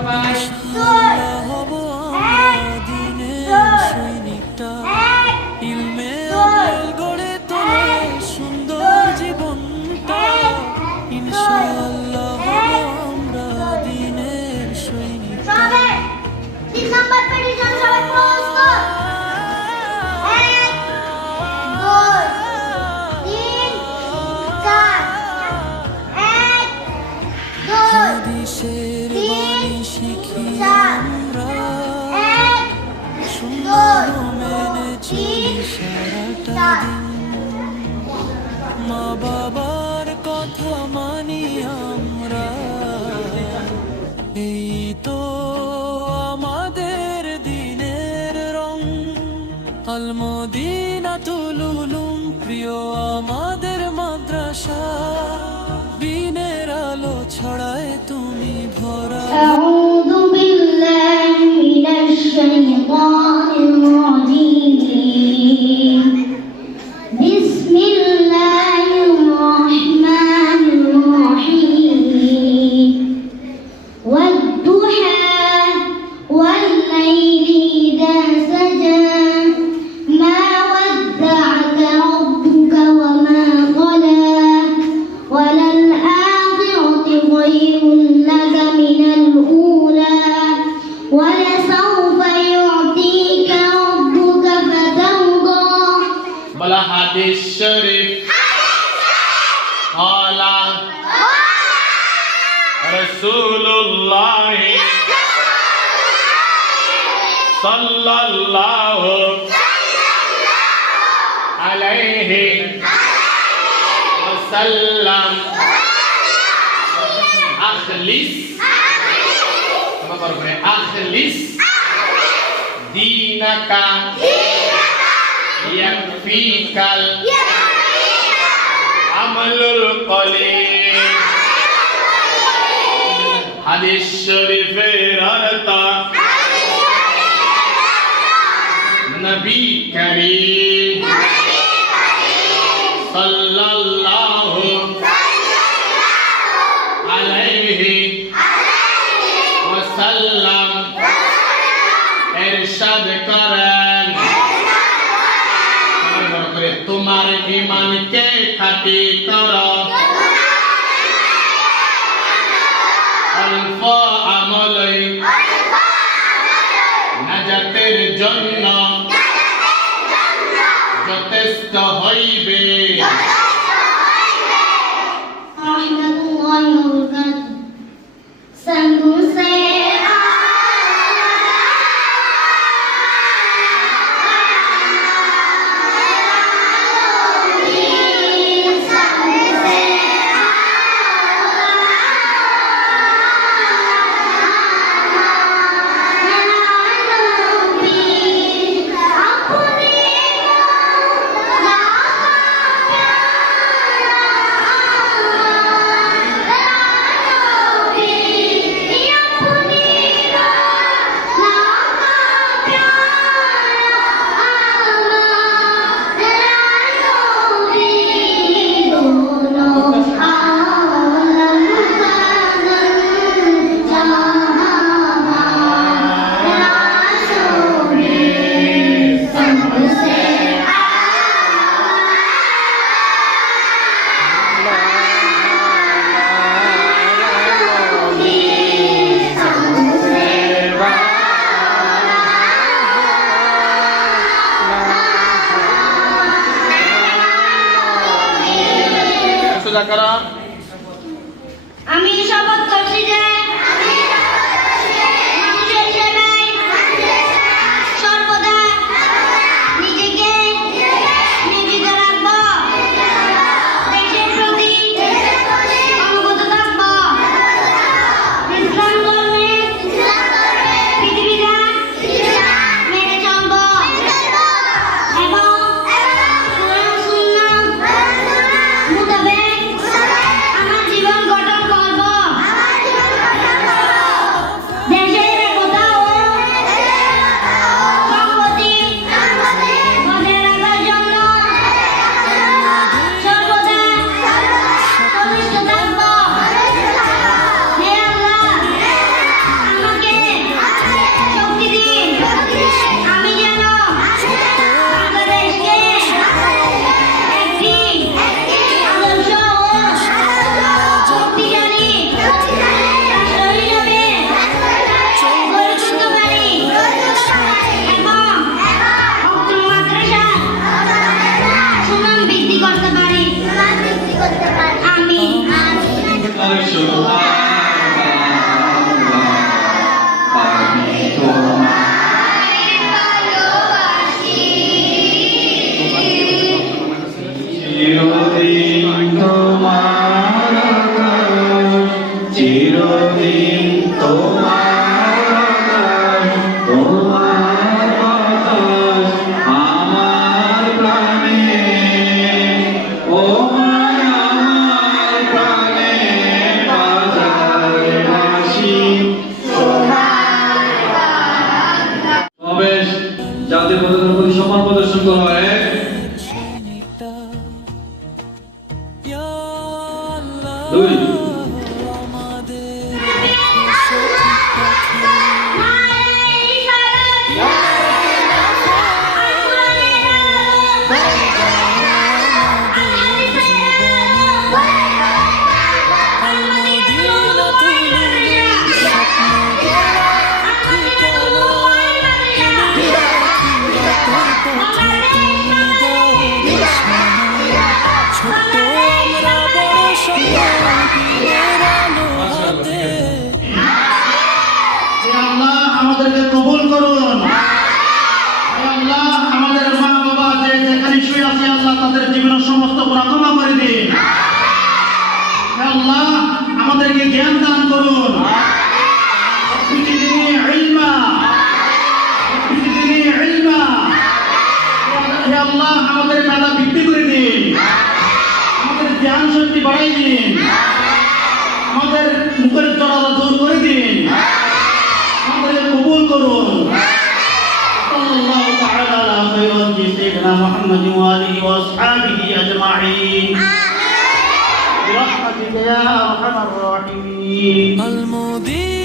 ইনশাআল্লাহ হব আমরা দিনের সৈনিকটা, ইলমে আমল গড়ে তোলে সুন্দর জীবনটা। ইনশাআল্লাহ হব আমরা দিনের সৈনিকটা। তিন নাম্বার পেডিশন সবাই প্রস্তুত? 1 2 3 4 1 2 হাদিসের বাণী শিখি আমরা, 1 সুন্দর মেনে চলি সারাটা দিন। মা বাবার কথা মানি আমরা, এই তো আমাদের দিনের রং। আল মদিনাতুল উলুম প্রিয় আমাদের মাদ্রাসা, বিনের আলো ছড়ায় তুমি ভরা। أعوذ بالله من الشيطان الرجيم بسم الله الرحمن الرحيم والضحى والليل إذا سجى ما ودعك ربك وما قلى وللآخرة خير لك من الأولى ولسوف يعطيك ربك فترضى بلا حديث شريف قال رسول الله صلى الله عليه وسلم أخلص أخلص دينك يكفيك العمل القليل হাদিস শরীফের অর্থ নবী করিম সাল্লাল্লাহু আলাইহি ওয়াসাল্লাম ইরশাদ করেন, তোমার ঈমানকে খাঁটি করো, অল্প আমলই নাজাতের জন্য যথেষ্ট হইবে। رحمة الله وبركاته संगू से আমাদেরকে জ্ঞান দান করুন زدني علما زدني علما হে আল্লাহ আমাদের মেধা বৃদ্ধি করে দিন আমাদের জ্ঞান শক্তি বাড়াই দিন আমাদের মুখের জড়তা দূর করে দিন আমাদের কবুল করুন সাল্লাল্লাহু তাআলা আলা খায়রি সাইয়্যিদিনা মুহাম্মাদ ওয়া আলিহি ওয়া আসহাবিহি আজমাইন برحمتك يا ارحم الراحمين المدير